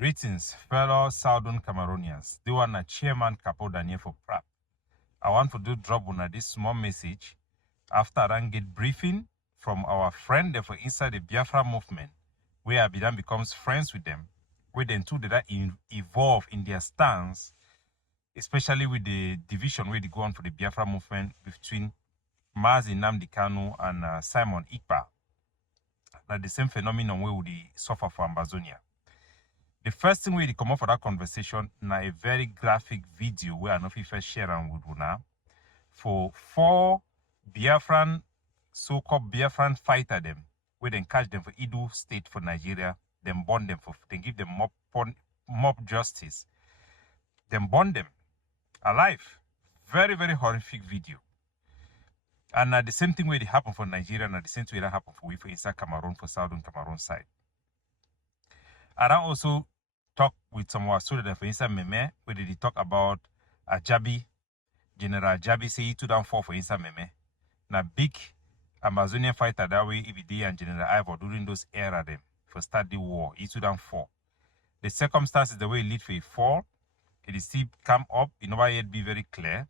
Greetings, fellow Southern Cameroonians. They want a chairman Capo Daniel for PRAP. I want to do drop on this small message after I get briefing from our friend for inside the Biafra movement, where Abidan becomes friends with them, where then two that evolve in their stance, especially with the division where they go on for the Biafra movement between Mazi Nnamdi Kanu and Simon Ikpa. Now the same phenomenon where we suffer for Ambazonia. The first thing we come up for that conversation na a very graphic video where I know if I share and with una for 4 Biafran, so-called Biafran fighter them, where then catch them for Idu state for Nigeria, then burn them for, then give them mob justice, then burn them alive. Very, very horrific video. And the same thing where it happened for Nigeria, and the same thing that happened for inside Cameroon, for Southern Cameroon side. And I also talk with some of our students for inside Meme, where they talk about Ajabi, General Ajabi say he 2004 for inside Meme. Now big Amazonian fighter that way EBD and General Ivor during those era them for start the war, he 2004. The circumstances the way it lead for a fall, it is still come up, it never yet be very clear.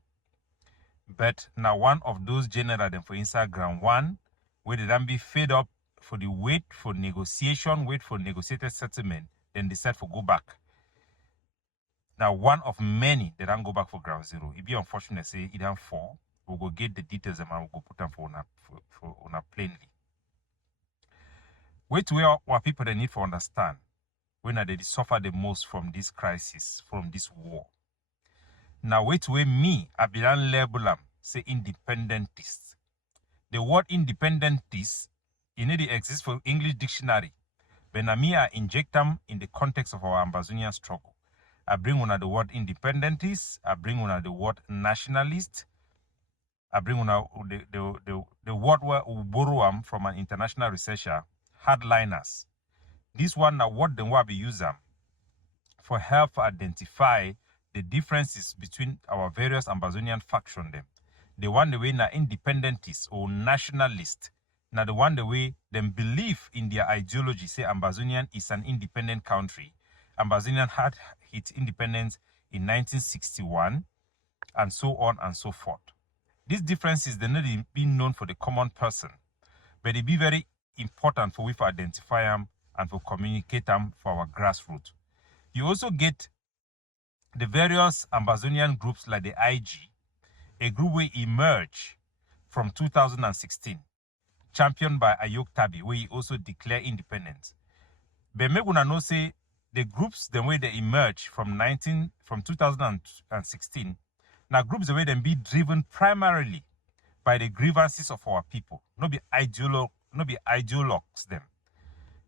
But now one of those general them for inside ground one, where they then be fed up for the wait for negotiation, wait for negotiated settlement, then decide for go back. Now, one of many that don't go back for ground zero. It be unfortunate, say it don't fall. We'll go get the details and we'll go put them for plainly. Wait where what people they need to understand when they suffer the most from this crisis, from this war. Now, wait where me, I be label them, say independentist. The word independentist, it need to exist for English dictionary. But now me, I inject them in the context of our Ambazonian struggle. I bring on the word independentist, I bring on the word nationalist, I bring on the word where we borrow from an international researcher, hardliners. This one now what then will be used for help to identify the differences between our various Ambazonian faction them. The one the way na independentist or nationalist. Now the one the way them believe in their ideology, say Ambazonian is an independent country. Ambazonian had its independence in 1961, and so on and so forth. These differences, they're not being known for the common person, but they be very important for we to identify them and for communicate them for our grassroots. You also get the various Ambazonian groups like the IG, a group will emerge from 2016, championed by Ayok Tabi, where he also declared independence. But me gonna know say the groups the way they emerge from 2016, now groups the way they be driven primarily by the grievances of our people, not be ideologues them.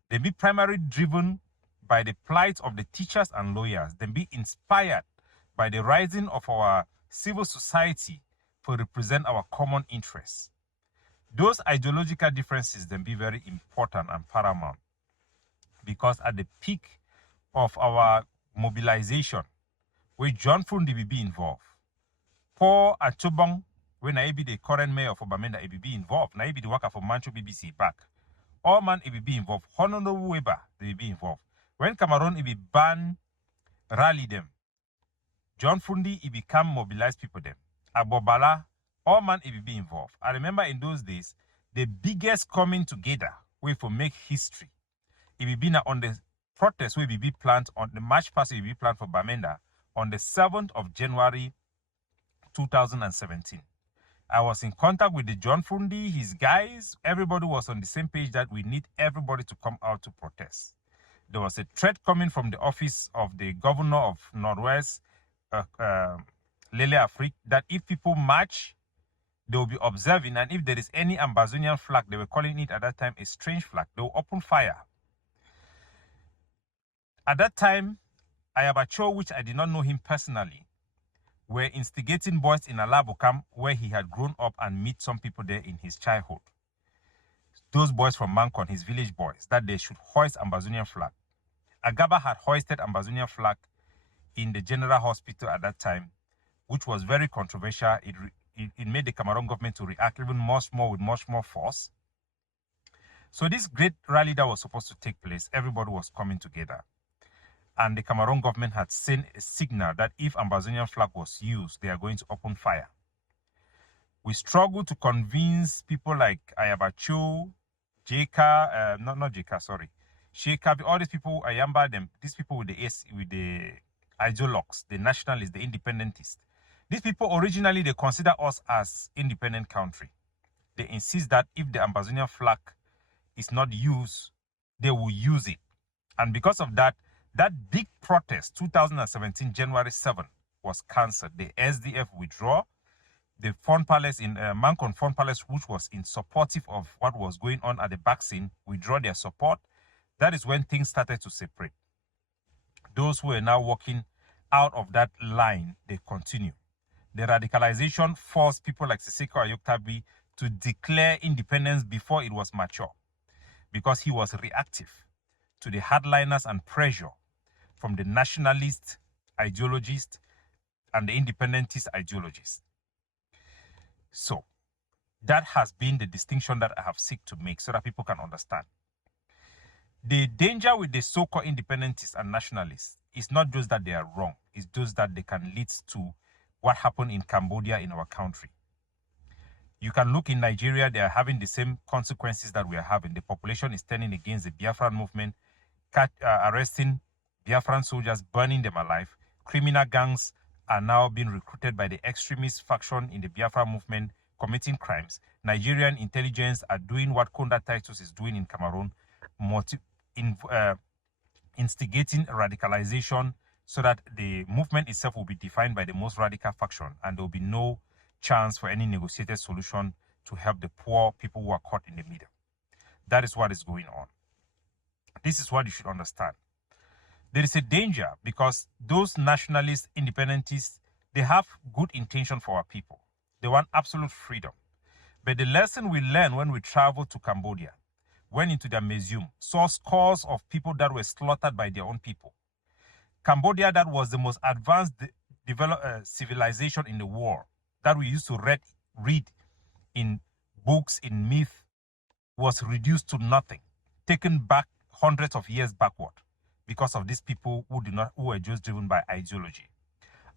They be primarily driven by the plight of the teachers and lawyers. They be inspired by the rising of our civil society to represent our common interests. Those ideological differences then be very important and paramount, because at the peak of our mobilization, where John Fundi will be involved, Paul Achobong, when I be the current mayor of Bamenda, he will be involved. Now he be the worker for Mancho BBC back. All man he will be involved. Honorable Weber, they will be involved. When Cameroon he will ban rally them, John Fundi he become mobilized people them. Abobala, all man he will be involved. I remember in those days, the biggest coming together way for make history. It will be now on the protest will be planned on the March Pass will be planned for Bamenda on the 7th of January 2017. I was in contact with the John Fundi, his guys. Everybody was on the same page that we need everybody to come out to protest. There was a threat coming from the office of the governor of Northwest, Lele Afrique, that if people march, they will be observing, and if there is any Ambazonian flag, they were calling it at that time a strange flag, they will open fire. At that time, Ayabacho, which I did not know him personally, were instigating boys in Alabukam, where he had grown up and meet some people there in his childhood. Those boys from Mankon, his village boys, that they should hoist Ambazonian flag. Agaba had hoisted Ambazonian flag in the general hospital at that time, which was very controversial. It made the Cameroon government to react even much more with much more force. So this great rally that was supposed to take place, everybody was coming together. And the Cameroon government had sent a signal that if Ambazonian flag was used, they are going to open fire. We struggled to convince people like Ayabacho, Jeka, not Jeka, sorry, Sheikh, all these people, Ayamba, these people with the ideologues, the nationalists, the independentists. These people originally, they consider us as independent country. They insist that if the Ambazonian flag is not used, they will use it. And because of that, that big protest, 2017, January 7, was cancelled. The SDF withdraw. The Fun Palace in Mancon Fun Palace, which was in supportive of what was going on at the back scene, withdraw their support. That is when things started to separate. Those who are now walking out of that line, they continue. The radicalization forced people like Siseko Ayoktabi to declare independence before it was mature, because he was reactive to the hardliners and pressure from the nationalist ideologists and the independentist ideologists. So that has been the distinction that I have sought to make so that people can understand. The danger with the so-called independentists and nationalists is not just that they are wrong, it's just that they can lead to what happened in Cambodia in our country. You can look in Nigeria, they are having the same consequences that we are having. The population is turning against the Biafran movement, arresting Biafran soldiers, burning them alive. Criminal gangs are now being recruited by the extremist faction in the Biafra movement, committing crimes. Nigerian intelligence are doing what Konda Titus is doing in Cameroon, instigating radicalization so that the movement itself will be defined by the most radical faction, and there will be no chance for any negotiated solution to help the poor people who are caught in the middle. That is what is going on. This is what you should understand. There is a danger because those nationalist independentists, they have good intention for our people. They want absolute freedom. But the lesson we learned when we traveled to Cambodia, went into their museum, saw scores of people that were slaughtered by their own people. Cambodia, that was the most advanced civilization in the world, that we used to read in books, in myth, was reduced to nothing, taken back hundreds of years backward because of these people who are just driven by ideology.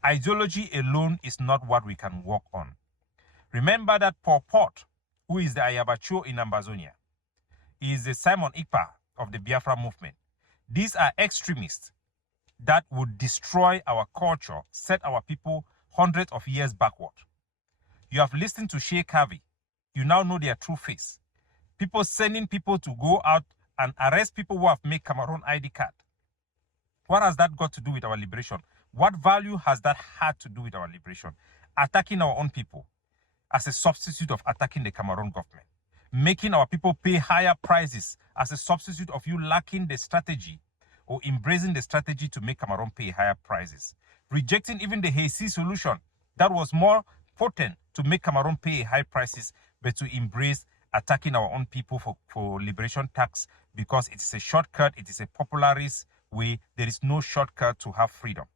Ideology alone is not what we can work on. Remember that Pol Pot, who is the Ayabacho in Ambazonia, is the Simon Ikpa of the Biafra movement. These are extremists that would destroy our culture, set our people hundreds of years backward. You have listened to Sheikh Harvey. You now know their true face. People sending people to go out and arrest people who have made Cameroon ID card. What has that got to do with our liberation? What value has that had to do with our liberation? Attacking our own people as a substitute of attacking the Cameroon government. Making our people pay higher prices as a substitute of you lacking the strategy or embracing the strategy to make Cameroon pay higher prices. Rejecting even the Haiti solution that was more potent to make Cameroon pay high prices, but to embrace attacking our own people for liberation tax because it is a shortcut, it is a popularist way. There is no shortcut to have freedom.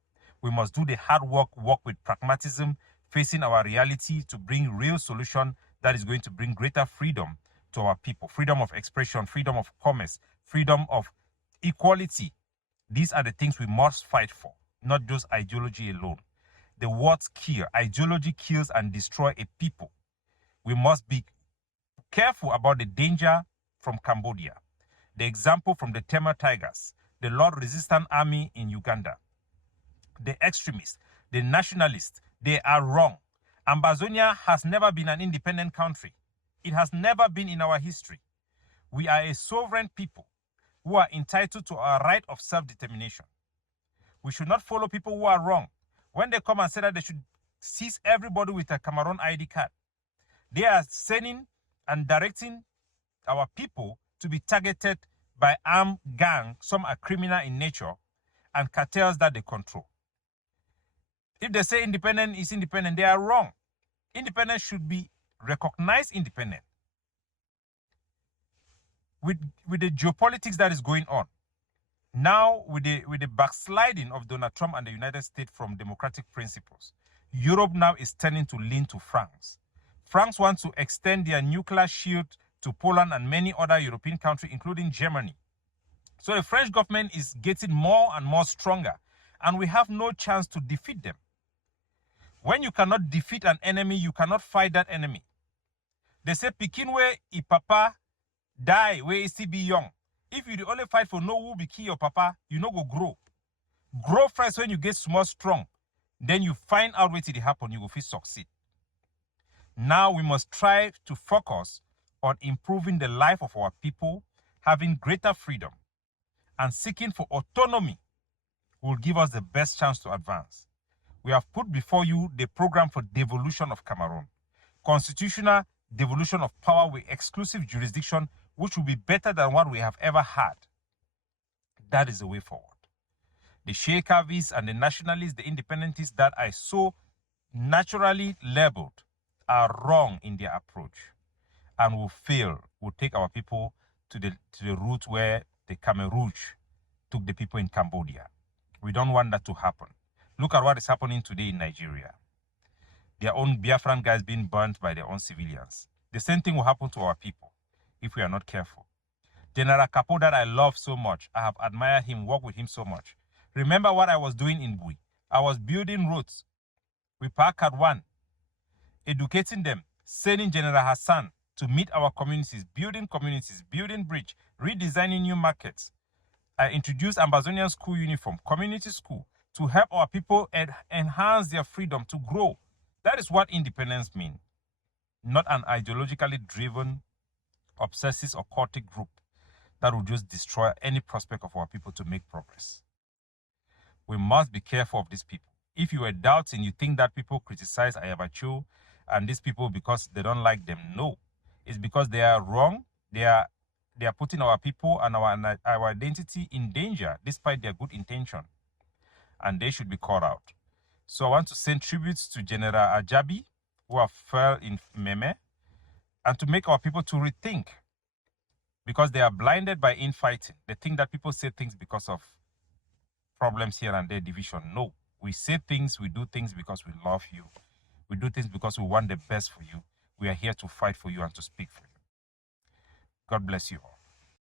We must do the hard work with pragmatism, facing our reality to bring real solution that is going to bring greater freedom to our people. Freedom of expression, freedom of commerce, freedom of equality. These are the things we must fight for, not just ideology alone. The words kill. Ideology kills and destroys a people. We must be careful about the danger from Cambodia. The example from the Tema Tigers, the Lord Resistance Army in Uganda, the extremists, the nationalists, they are wrong. Ambazonia has never been an independent country. It has never been in our history. We are a sovereign people who are entitled to our right of self-determination. We should not follow people who are wrong. When they come and say that they should seize everybody with a Cameroon ID card, they are sending and directing our people to be targeted by armed gangs. Some are criminal in nature, and cartels that they control. If they say independent is independent, they are wrong. Independence should be recognized independent. With the geopolitics that is going on, now with the backsliding of Donald Trump and the United States from democratic principles, Europe now is turning to lean to France. France wants to extend their nuclear shield to Poland and many other European countries, including Germany. So the French government is getting more and more stronger, and we have no chance to defeat them. When you cannot defeat an enemy, you cannot fight that enemy. They say, Pikin where if papa die, where he still be young. If you only fight for no who be kill your papa, you no go grow. Grow first when you get small strong. Then you find out what will happen, you will feel succeed. Now we must try to focus on improving the life of our people, having greater freedom, and seeking for autonomy will give us the best chance to advance. We have put before you the program for devolution of Cameroon, constitutional devolution of power with exclusive jurisdiction, which will be better than what we have ever had. That is the way forward. The Sheikavis and the nationalists, the independentists that I so naturally labeled are wrong in their approach and will fail, will take our people to the route where the Khmer Rouge took the people in Cambodia. We don't want that to happen. Look at what is happening today in Nigeria. Their own Biafran guys being burnt by their own civilians. The same thing will happen to our people if we are not careful. General Kapo that I love so much, I have admired him, worked with him so much. Remember what I was doing in Bui? I was building roads. We parked at one, educating them, sending General Hassan to meet our communities, building bridge, redesigning new markets. I introduced Amazonian school uniform, community school, to help our people enhance their freedom to grow. That is what independence means. Not an ideologically driven, obsessive or cultic group that will just destroy any prospect of our people to make progress. We must be careful of these people. If you are doubting, you think that people criticize Ayabacho and these people because they don't like them. No, it's because they are wrong. They are putting our people and our identity in danger despite their good intention. And they should be called out. So I want to send tributes to General Ajabi, who have fell in Meme, and to make our people to rethink, because they are blinded by infighting. They think that people say things because of problems here and there, division. No, we say things, we do things because we love you. We do things because we want the best for you. We are here to fight for you and to speak for you. God bless you all.